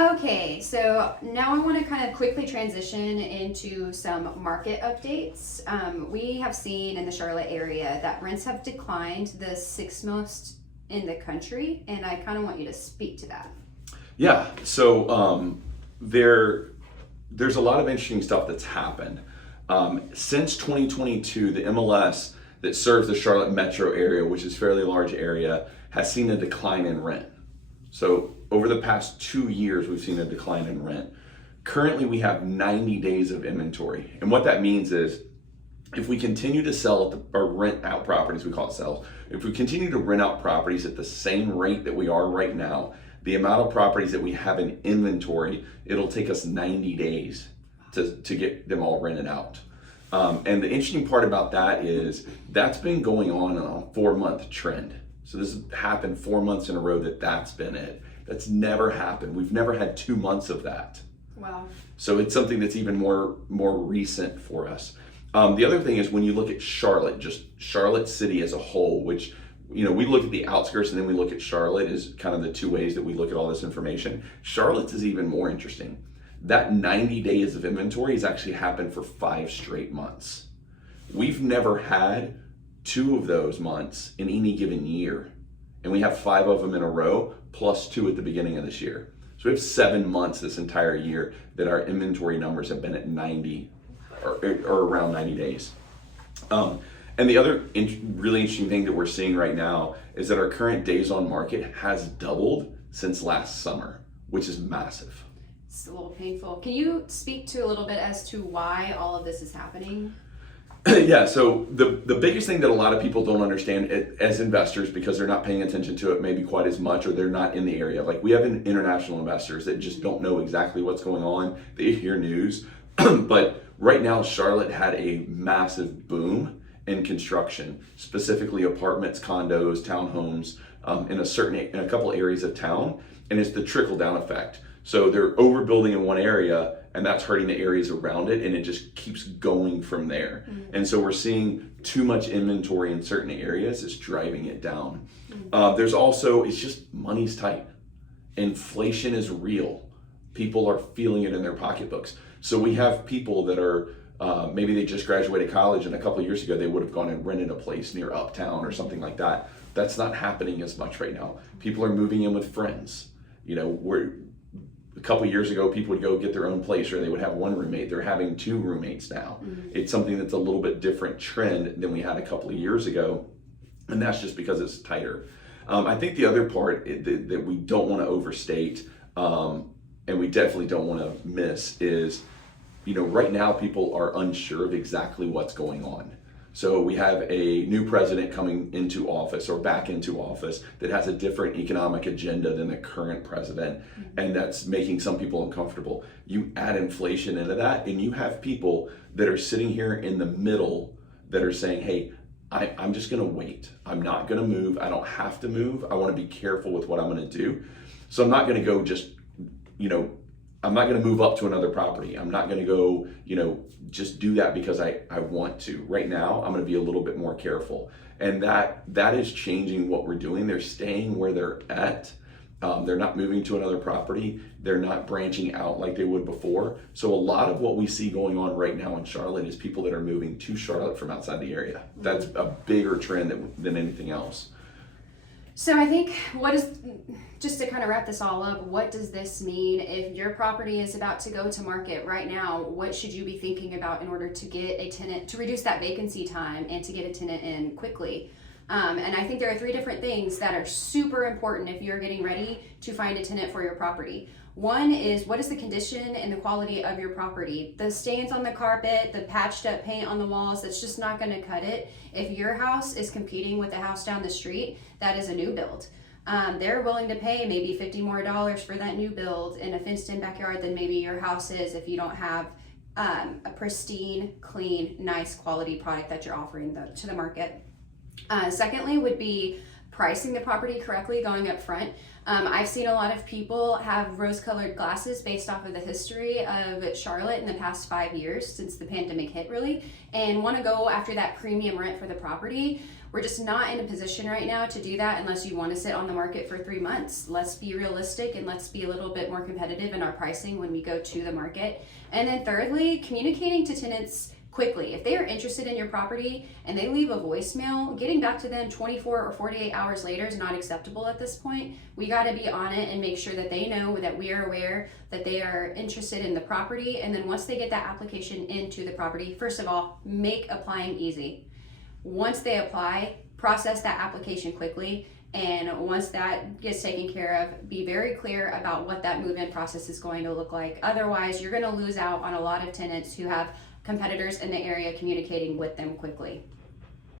Okay, so now I want to kind of quickly transition into some market updates. We have seen in the Charlotte area that rents have declined the sixth most in the country, and I kind of want you to speak to that. Yeah, so there's a lot of interesting stuff that's happened. Since 2022, the MLS that serves the Charlotte metro area, which is a fairly large area, has seen a decline in rent. So over the past 2 years, we've seen a decline in rent. Currently, we have 90 days of inventory. And what that means is if we continue to sell or rent out properties, we call it sales, if we continue to rent out properties at the same rate that we are right now, the amount of properties that we have in inventory, it'll take us 90 days to get them all rented out. And the interesting part about that is that's been going on a 4-month trend. So this has happened 4 months in a row that's been it. That's never happened. We've never had 2 months of that. Wow. So it's something that's even more recent for us. The other thing is when you look at Charlotte, just Charlotte City as a whole, which, we look at the outskirts and then we look at Charlotte as kind of the two ways that we look at all this information. Charlotte's is even more interesting. That 90 days of inventory has actually happened for 5 straight months. We've never had 2 of those months in any given year. And we have 5 of them in a row, plus 2 at the beginning of this year. So we have 7 months this entire year that our inventory numbers have been at 90 or around 90 days. And the other really interesting thing that we're seeing right now is that our current days on market has doubled since last summer, which is massive. It's a little painful. Can you speak to a little bit as to why all of this is happening? Yeah, so the biggest thing that a lot of people don't understand as investors, because they're not paying attention to it maybe quite as much, or they're not in the area. Like we have international investors that just don't know exactly what's going on. They hear news. But right now, Charlotte had a massive boom in construction, specifically apartments, condos, townhomes, in a couple areas of town. And it's the trickle down effect. So they're overbuilding in one area, and that's hurting the areas around it, and it just keeps going from there. Mm-hmm. And so we're seeing too much inventory in certain areas is driving it down. Mm-hmm. There's also, it's just money's tight. Inflation is real. People are feeling it in their pocketbooks. So we have people that are, maybe they just graduated college, and a couple of years ago they would have gone and rented a place near Uptown or something like that. That's not happening as much right now. People are moving in with friends. A couple of years ago, people would go get their own place, or they would have one roommate. They're having 2 roommates now. Mm-hmm. It's something that's a little bit different trend than we had a couple of years ago, and that's just because it's tighter. I think the other part that we don't want to overstate, and we definitely don't want to miss, is right now people are unsure of exactly what's going on. So we have a new president coming into office or back into office that has a different economic agenda than the current president, mm-hmm. and that's making some people uncomfortable. You add inflation into that, and you have people that are sitting here in the middle that are saying, hey, I'm just gonna wait. I'm not gonna move. I don't have to move. I wanna be careful with what I'm gonna do. So I'm not gonna go just, I'm not going to move up to another property. I'm not going to go, just do that because I want to. Right now, I'm going to be a little bit more careful. And that is changing what we're doing. They're staying where they're at. They're not moving to another property. They're not branching out like they would before. So a lot of what we see going on right now in Charlotte is people that are moving to Charlotte from outside the area. That's a bigger trend than anything else. So I think just to kind of wrap this all up, what does this mean if your property is about to go to market right now? What should you be thinking about in order to get a tenant, to reduce that vacancy time and to get a tenant in quickly? And I think there are 3 different things that are super important if you're getting ready to find a tenant for your property. One is, what is the condition and the quality of your property? The stains on the carpet, the patched up paint on the walls, that's just not going to cut it. If your house is competing with the house down the street, that is a new build. They're willing to pay maybe $50 more for that new build in a fenced-in backyard than maybe your house is if you don't have a pristine, clean, nice quality product that you're offering to the market. Secondly would be pricing the property correctly going up front. I've seen a lot of people have rose-colored glasses based off of the history of Charlotte in the past 5 years since the pandemic hit, really, and want to go after that premium rent for the property. We're just not in a position right now to do that unless you want to sit on the market for 3 months. Let's be realistic and let's be a little bit more competitive in our pricing when we go to the market. And then thirdly, communicating to tenants quickly. If they are interested in your property and they leave a voicemail, getting back to them 24 or 48 hours later is not acceptable at this point. We got to be on it and make sure that they know that we are aware that they are interested in the property. And then once they get that application into the property, first of all, make applying easy. Once they apply, process that application quickly. And once that gets taken care of, be very clear about what that move-in process is going to look like. Otherwise, you're going to lose out on a lot of tenants who have competitors in the area communicating with them quickly.